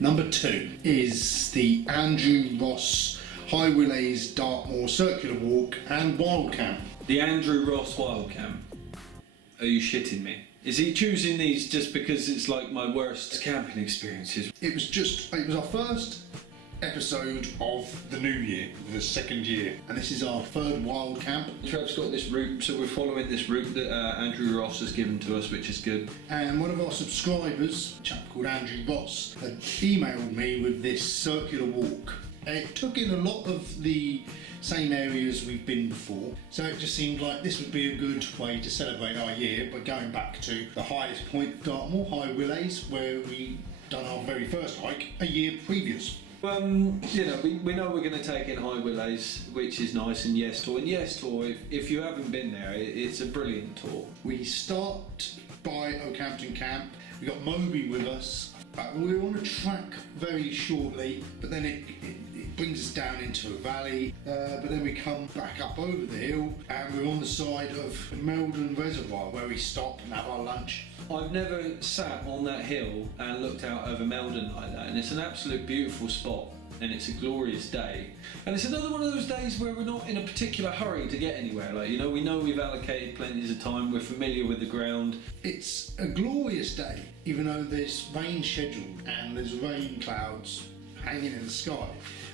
Number 2 is the Andrew Ross High Willays Dartmoor Circular Walk and Wild Camp. The Andrew Ross Wild Camp. Are you shitting me? Is he choosing these just because it's like my worst camping experiences? It was our first episode of the new year, the second year, and this is our third wild camp. Trev's got this route, so we're following this route that Andrew Ross has given to us, which is good. And one of our subscribers, a chap called Andrew Ross, had emailed me with this circular walk. It took in a lot of the same areas we've been before, so it just seemed like this would be a good way to celebrate our year by going back to the highest point of Dartmoor, High Willays, where we done our very first hike a year previous. We know we're going to take in High Willays, which is nice, and Yes Tour. And Yes Tour, if you haven't been there, it's a brilliant tour. We start by Oakhampton Camp. We got Moby with us. We're on a track very shortly, but then it brings us down into a valley. But then we come back up over the hill, and we're on the side of Meldon Reservoir, where we stop and have our lunch. I've never sat on that hill and looked out over Meldon like that, and it's an absolute beautiful spot, and it's a glorious day. And it's another one of those days where we're not in a particular hurry to get anywhere. We know we've allocated plenty of time, we're familiar with the ground. It's a glorious day, even though there's rain scheduled and there's rain clouds hanging in the sky.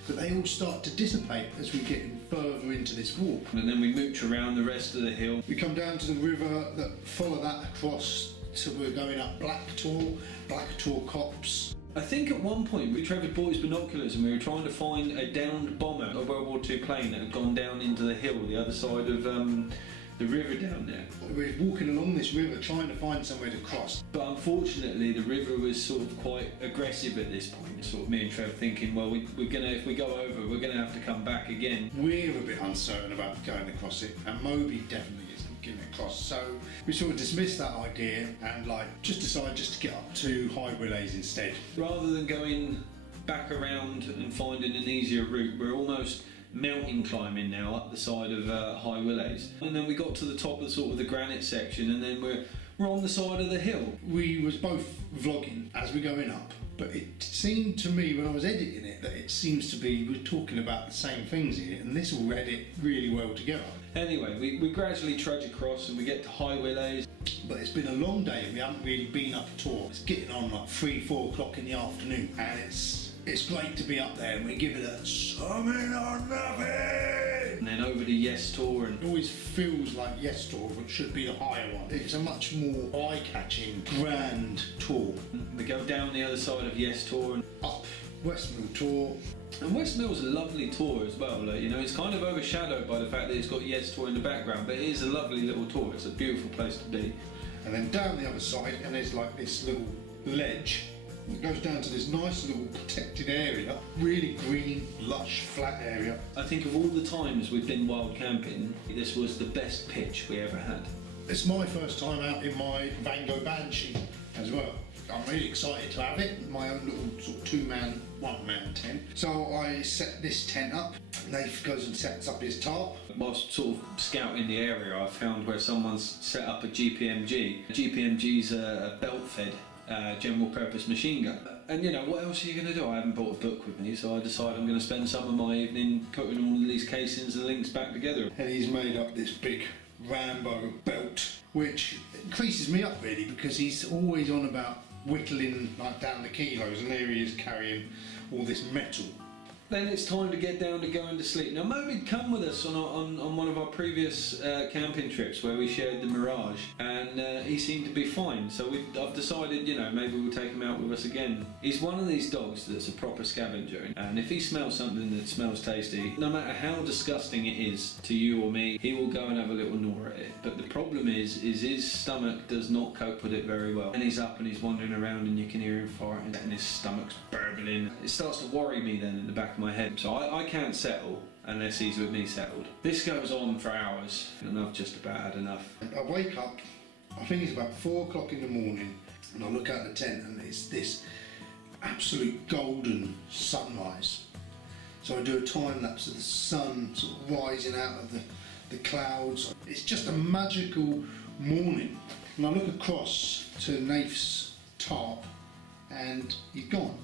But they all start to dissipate as we get further into this walk. And then we mooch around the rest of the hill. We come down to the river that follow that across. So we're going up Black Tor Copse. I think at one point Trevor bought his binoculars and we were trying to find a downed bomber, a World War II plane that had gone down into the hill, the other side of the river down there. We were walking along this river trying to find somewhere to cross. But unfortunately the river was sort of quite aggressive at this point. Sort of me and Trev thinking, well, if we go over, we're gonna have to come back again. We're a bit uncertain about going across it, and Moby definitely isn't getting across. So we sort of dismissed that idea and just decided just to get up to High Willays instead. Rather than going back around and finding an easier route, we're almost mountain climbing now up the side of High Willays. And then we got to the top of sort of the granite section, and then we're on the side of the hill. We was both vlogging as we're going up, but it seemed to me when I was editing it that it seems to be we're talking about the same things here, and this will edit really well together. Anyway, we gradually trudge across and we get to High Willays. But it's been a long day and we haven't really been up at all. It's getting on like 3-4 o'clock in the afternoon, and it's great to be up there, and we give it a summon or nothing. And then over to Yes Tour, and it always feels like Yes Tour, but should be the higher one. It's a much more eye-catching, grand tour. We go down the other side of Yes Tour and up Westmill Tour. And Westmill's a lovely tour as well. It's kind of overshadowed by the fact that it's got Yes Tour in the background, but it is a lovely little tour. It's a beautiful place to be. And then down the other side, and there's like this little ledge. It goes down to this nice little protected area, really green, lush, flat area. I think of all the times we've been wild camping, this was the best pitch we ever had. It's my first time out in my Van Gogh Banshee as well. I'm really excited to have it, my own little sort of 2-man, 1-man tent. So I set this tent up. Nath goes and sets up his tarp. Whilst sort of scouting the area, I found where someone's set up a GPMG. A GPMG's a belt-fed general purpose machine gun. And what else are you going to do? I haven't brought a book with me, so I decided I'm going to spend some of my evening putting all of these casings and links back together. And he's made up this big Rambo belt, which increases me up really, because he's always on about whittling down the kilos, and there he is carrying all this metal. Then it's time to get down to going to sleep. Now Moby'd come with us on one of our previous camping trips where we shared the Mirage, and he seemed to be fine, so I've decided maybe we'll take him out with us again. He's one of these dogs that's a proper scavenger, and if he smells something that smells tasty, no matter how disgusting it is to you or me, he will go and have a little gnaw at it. But the problem is his stomach does not cope with it very well, and he's up and he's wandering around and you can hear him farting and his stomach's burbling. It starts to worry me then in the back of my head, so I can't settle unless he's with me settled. This goes on for hours and I've just about had enough. I wake up, I think it's about 4 o'clock in the morning, and I look out the tent and it's this absolute golden sunrise. So I do a time lapse of the sun sort of rising out of the clouds. It's just a magical morning. And I look across to Nath's tarp and he's gone.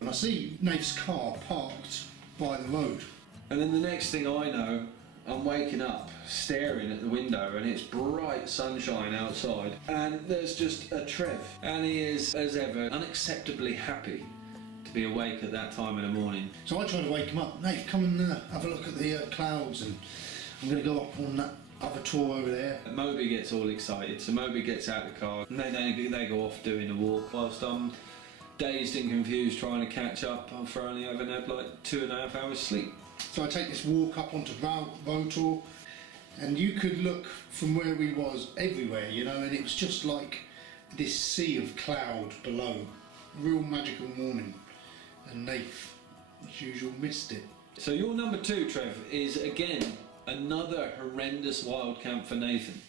and I see Nath's car parked by the road. And then the next thing I know, I'm waking up, staring at the window, and it's bright sunshine outside, and there's just a Trev, and he is, as ever, unacceptably happy to be awake at that time in the morning. So I try to wake him up. Nath, come and have a look at the clouds, and I'm going to go up on that other tour over there. And Moby gets all excited, so Moby gets out the car, and they go off doing a walk, whilst I'm dazed and confused trying to catch up for only having had like 2.5 hours sleep. So I take this walk up onto Votor, and you could look from where we was everywhere, you know, and it was just like this sea of cloud below. Real magical morning. And Nath, as usual, missed it. So your number 2, Trev, is again another horrendous wild camp for Nathan.